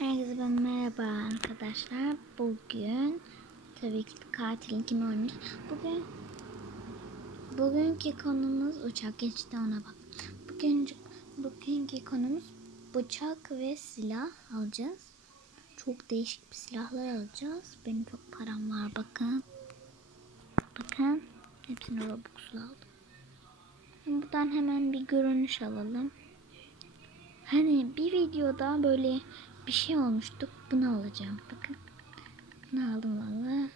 Herkese merhaba arkadaşlar. Bugün tabii ki katilin kimi oynuyoruz. Bugün bugünkü konumuz uçak geçti ona bak. Bugün bugünkü konumuz bıçak ve silah alacağız. Çok değişik bir silahlar alacağız. Benim çok param var bakın. Bakın hepsini Robux'la aldım. Buradan hemen bir görünüş alalım. Hani bir videoda böyle bir şey olmuştuk. Bunu alacağım. Bakın. Bunu aldım valla.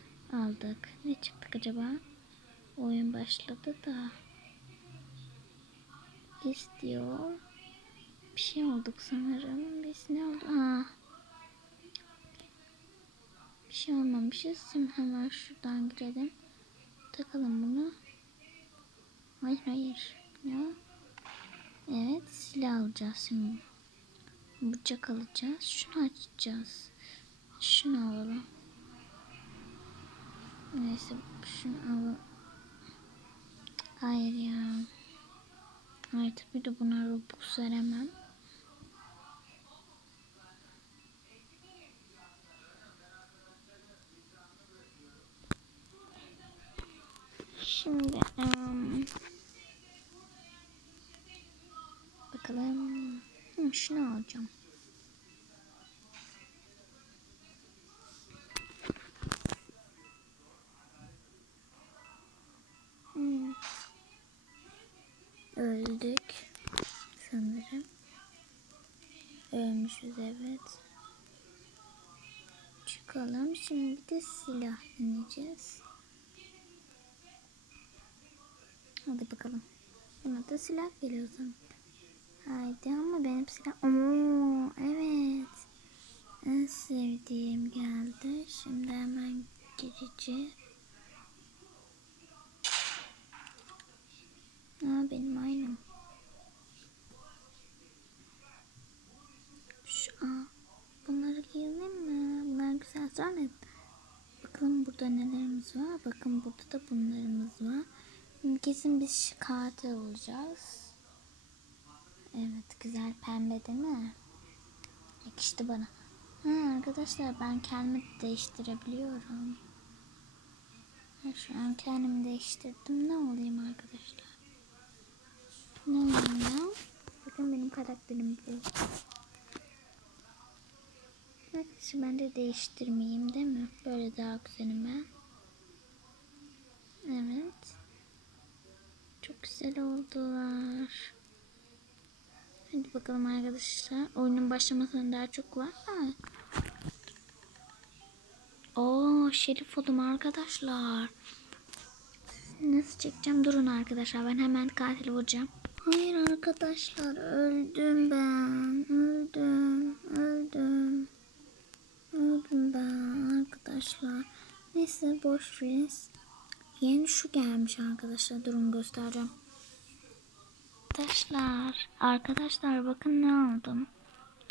Aldık. Ne çıktık acaba? Oyun başladı da. İstiyor. Bir şey olduk sanırım. Biz ne oldu? Ha. Bir şey olmamışız. Şimdi hemen şuradan girelim. Takalım bunu. Hayır hayır. Ya. Evet silah alacağız şimdi. Bıçak alacağız. Şunu açacağız. Şunu alalım. Neyse şunu alalım. Hayır ya. Artık bir de buna Robux veremem. Şimdi um, bakalım. Şunu alacağım. Hmm. Öldük sanırım. Ölmüşüz evet. Çıkalım. Şimdi de silah deneyeceğiz. Hadi bakalım. Buna da silah geliyor sanırım. Haydi ama benim silah... Oo, evet. En sevdiğim geldi. Şimdi hemen gireceğiz. Aa, benim aynım. Şu, aa, bunları giyelim mi? Bunlar güzel. Sonra bakalım burada nelerimiz var. Bakın burada da bunlarımız var. Kesin biz katil olacağız. Güzel pembe değil mi? Yakıştı bana. Ha, arkadaşlar ben kendimi değiştirebiliyorum. Ha, şu an kendimi değiştirdim. Ne olayım arkadaşlar? Ne olayım ya? Bakın benim karakterim bu. Arkadaşlar ben de değiştirmeyeyim değil mi? Böyle daha güzelim ben. Evet. Çok güzel oldular. Hadi bakalım arkadaşlar. Oyunun başlamasına daha çok var. Ha. Oo, şerif oldum arkadaşlar. Nasıl çekeceğim? Durun arkadaşlar. Ben hemen katil vuracağım. Hayır arkadaşlar. Öldüm ben. Öldüm. Öldüm. Öldüm ben arkadaşlar. Neyse boş verin. Yeni şu gelmiş arkadaşlar. Durun göstereceğim. Arkadaşlar, arkadaşlar bakın ne aldım.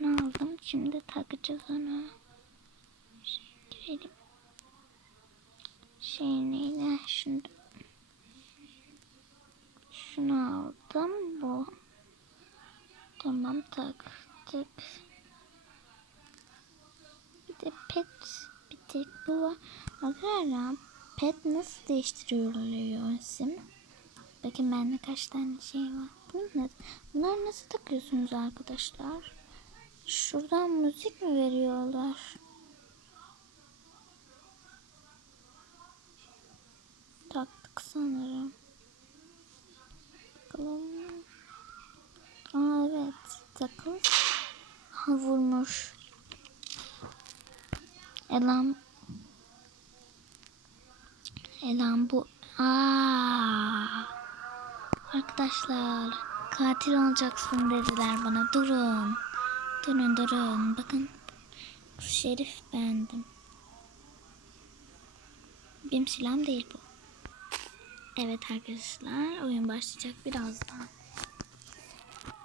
Ne aldım? Şimdi takacağız onu. Girelim. Şey neydi? Şunu, şunu aldım. Bu. Tamam taktık. Bir de pet bir tek bu var. Arkadaşlar pet nasıl değiştiriliyor isim? Bakın bende kaç tane şey var. Bunlar, bunlar nasıl takıyorsunuz arkadaşlar? Şuradan müzik mi veriyorlar? Taktık sanırım. Bakalım. Aa evet. Takıl. Ha vurmuş. Elan. Elan bu. Aa. Arkadaşlar katil olacaksın dediler bana. Durun. Durun durun. Bakın. Şerif bendim. Benim silahım değil bu. Evet arkadaşlar oyun başlayacak birazdan.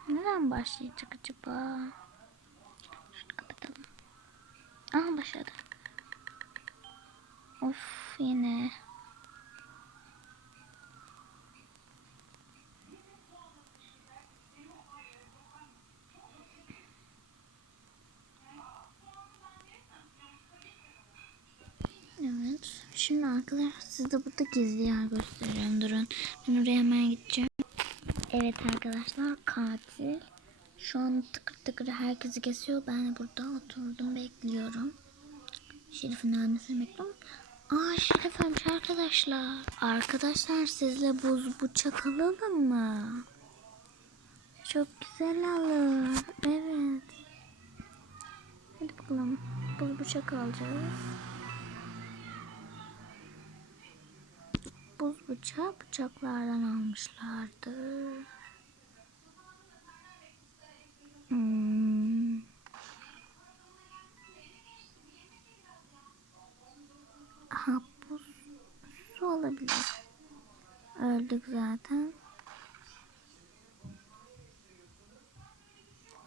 Neden başlayacak acaba? Şunu kapatalım. Aha başladı. Of yine. Şimdi arkadaşlar size burada gizli yer göstereceğim. Durun. Ben oraya hemen gideceğim. Evet arkadaşlar katil. Şu an tıkır tıkır herkesi kesiyor. Ben de burada oturdum bekliyorum. Şerif'in ölmesini bekliyorum. Aa Şerif ölmüş arkadaşlar. Arkadaşlar sizle buz bıçak alalım mı? Çok güzel alır. Evet. Hadi bakalım. Buz bıçak alacağız. Bıçağı bıçaklardan almışlardı. Hmm. Aha buz su olabilir. Öldük zaten.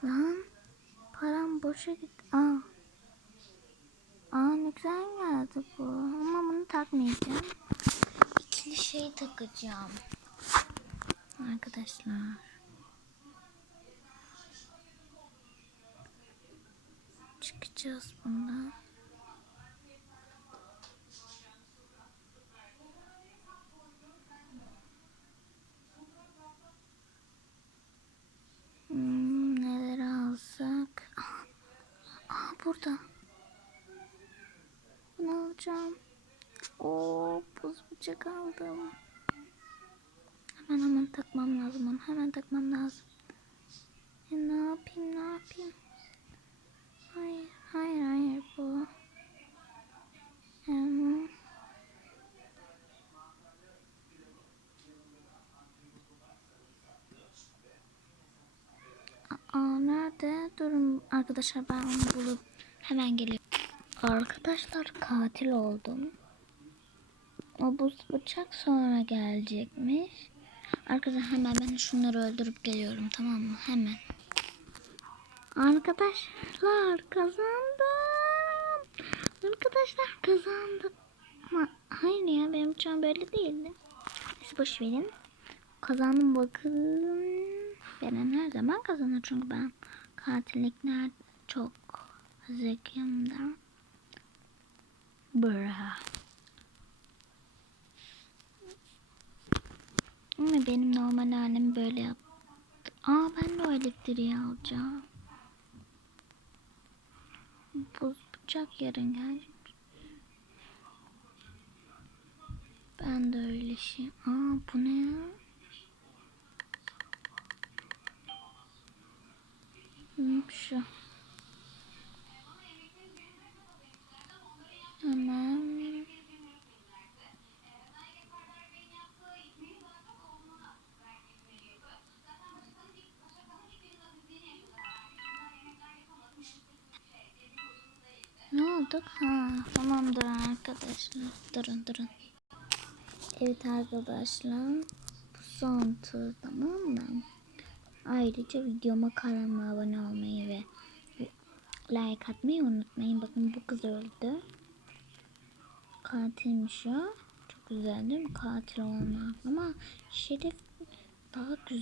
Lan param boşa gitti. Aa. Aa ne güzel geldi bu. Ama bunu takmayacağım. İkili şey takacağım. Arkadaşlar. Çıkacağız bundan. Hmm, neler alsak? Aa burada. Bunu alacağım. Oo, buz bıçak aldım. Hemen hemen takmam lazım onu. Hemen takmam lazım. Ya ne yapayım ne yapayım? Hayır hayır hayır bu. Hmm. Aa nerede? Durun arkadaşlar ben onu bulup hemen geliyorum. Arkadaşlar katil oldum. O buz bıçak sonra gelecekmiş. Arkadaşlar hemen ben şunları öldürüp geliyorum tamam mı? Hemen. Arkadaşlar kazandım. Arkadaşlar kazandım. Ama hayır ya benim uçağım böyle değildi. Neyse boş verin. Kazandım bakın. Ben her zaman kazanır çünkü ben katillikler çok zekiyimdir. Bra. Benim normal halim böyle yaptı. Aa ben de o elektriği alacağım. Buz bıçak yarın gelecek. Ben de öyle şey. Aa bu ne Oldu? Ha, tamamdır arkadaşlar. Durun durun. Evet arkadaşlar. Bu son tur tamam mı? Ayrıca videoma kanalıma abone olmayı ve like atmayı unutmayın. Bakın bu kız öldü. Katilmiş ya. Çok güzel değil mi? Katil olmak. Ama Şerif daha güzel.